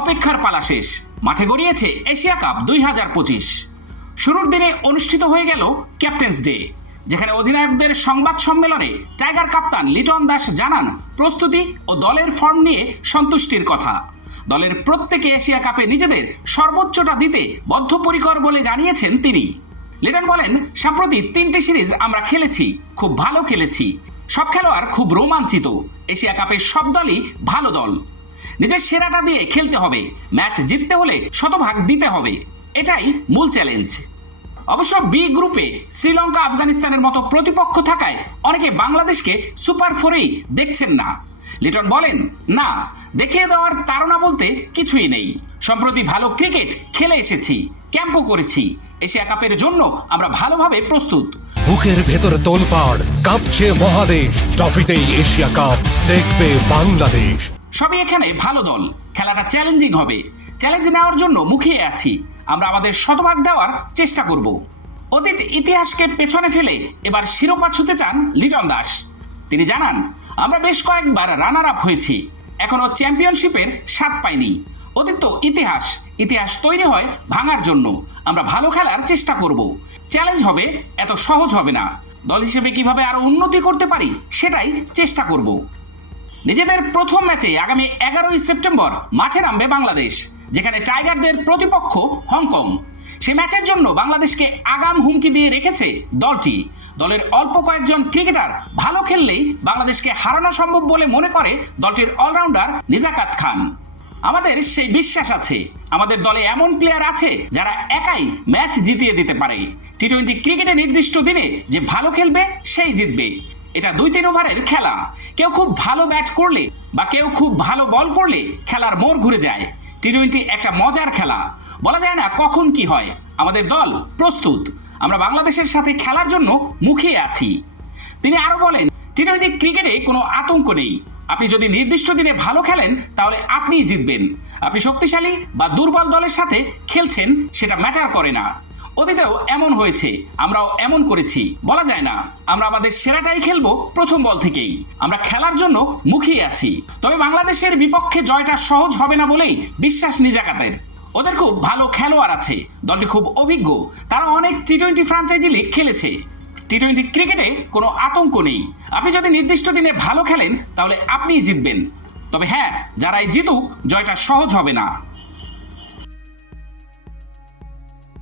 অপেক্ষার পালা শেষ। মাঠে গড়িয়েছে এশিয়া কাপ দুই হাজার পঁচিশ। শুরুর দিনে অনুষ্ঠিত হয়ে গেল ক্যাপ্টেন্স ডে, যেখানে অধিনায়কদের সংবাদ সম্মেলনে টাইগার কাপ্তান লিটন দাস জানান প্রস্তুতি ও দলের ফর্ম নিয়ে সন্তুষ্টির কথা। দলের প্রত্যেকে এশিয়া কাপে নিজেদের সর্বোচ্চটা দিতে বদ্ধপরিকর বলে জানিয়েছেন তিনি। লিটন বলেন, সম্প্রতি তিনটি সিরিজ আমরা খেলেছি, খুব ভালো খেলেছি। সব খেলোয়াড় খুব রোমাঞ্চিত। এশিয়া কাপের সব দলই ভালো দল। নিজের সেরাটা দিয়ে খেলতে হবে। ম্যাচ জিততে হলে শতভাগ দিতে হবে। এটাই মূল চ্যালেঞ্জ অবশ্য বি গ্রুপে শ্রীলঙ্কা, আফগানিস্তানের মতো প্রতিপক্ষ থাকায় অনেকে বাংলাদেশকে সুপার ফোরেই দেখছেন না। লিটন বলেন, না, দেখিয়ে দেওয়ার তাড়না বলতে কিছুই নেই। সম্প্রতি ভালো ক্রিকেট খেলে এসেছি, ক্যাম্পও করেছি। এশিয়া কাপের জন্য আমরা ভালোভাবে প্রস্তুত। বুকের ভেতরে তোলপাড় কাঁপছে মহাদেশ। ট্রফিতেই এশিয়া কাপ দেখবে বাংলাদেশ। সবই এখানে ভালো দল। খেলাটা চ্যালেঞ্জিং হবে। চ্যালেঞ্জ নেওয়ার জন্য মুখিয়ে আছি। আমরা আমাদের শতভাগ দেওয়ার চেষ্টা করব। অতীত ইতিহাসকে পেছনে ফেলে এবার শিরোপা ছুতে চান লিটন দাস। তিনি জানান, আমরা বেশ কয়েকবার রানার আপ হয়েছি। এখনও চ্যাম্পিয়নশিপের স্বাদ পাইনি। অতীত ইতিহাস। ইতিহাস তৈরি হয় ভাঙার জন্য। আমরা ভালো খেলার চেষ্টা করব। চ্যালেঞ্জ হবে, এত সহজ হবে না। দল হিসেবে কীভাবে আরও উন্নতি করতে পারি, সেটাই চেষ্টা করব। নিজেদের প্রথম ম্যাচে আগামী এগারোই সেপ্টেম্বর মাঠে নামবে বাংলাদেশ, যেখানে টাইগারদের প্রতিপক্ষ হংকং। সে ম্যাচের জন্য বাংলাদেশকে আগাম হুমকি দিয়ে রেখেছে দলটি। দলের অল্প কয়েকজন ক্রিকেটার ভালো খেললেই বাংলাদেশকে হারানো সম্ভব বলে মনে করে দলটির অলরাউন্ডার নিজাকাত খান। আমাদের সেই বিশ্বাস আছে। আমাদের দলে এমন প্লেয়ার আছে যারা একাই ম্যাচ জিতিয়ে দিতে পারে। টি টোয়েন্টি ক্রিকেটে নির্দিষ্ট দিনে যে ভালো খেলবে, সেই জিতবে। এটা দুই তিন ওভারের খেলা। কেউ খুব ভালো ব্যাট করলে বা কেউ খুব ভালো বল করলে খেলার মোড় ঘুরে যায়। টি টোয়েন্টি একটা মজার খেলা। বলা যায় না কখন কি হয়। আমাদের দল প্রস্তুত। আমরা বাংলাদেশের সাথে খেলার জন্য মুখিয়ে আছি। তিনি আরও বলেন টি টোয়েন্টি ক্রিকেটে কোনো আতঙ্ক নেই। আপনি যদি নির্দিষ্ট দিনে ভালো খেলেন, তাহলে আপনিই জিতবেন। আপনি শক্তিশালী বা দুর্বল দলের সাথে খেলছেন, সেটা ম্যাটার করে না। অতীতেও এমন হয়েছে, আমরাও এমন করেছি। বলা যায় না, আমরা আমাদের সেরাটাই খেলব প্রথম বল থেকেই। আমরা খেলার জন্য মুখিয়ে আছি। তবে বাংলাদেশের বিপক্ষে জয়টা সহজ হবে না বলেই বিশ্বাস নিজাকাতের। ওদের খুব ভালো খেলোয়াড় আছে, দলটি খুব অভিজ্ঞ, তারা অনেক টি টোয়েন্টি ফ্রাঞ্চাইজি লিগ খেলেছে। টি টোয়েন্টি ক্রিকেটে কোনো আতঙ্ক নেই। আপনি যদি নির্দিষ্ট দিনে ভালো খেলেন, তাহলে আপনিই জিতবেন। তবে হ্যাঁ যারাই জিতুক, জয়টা সহজ হবে না।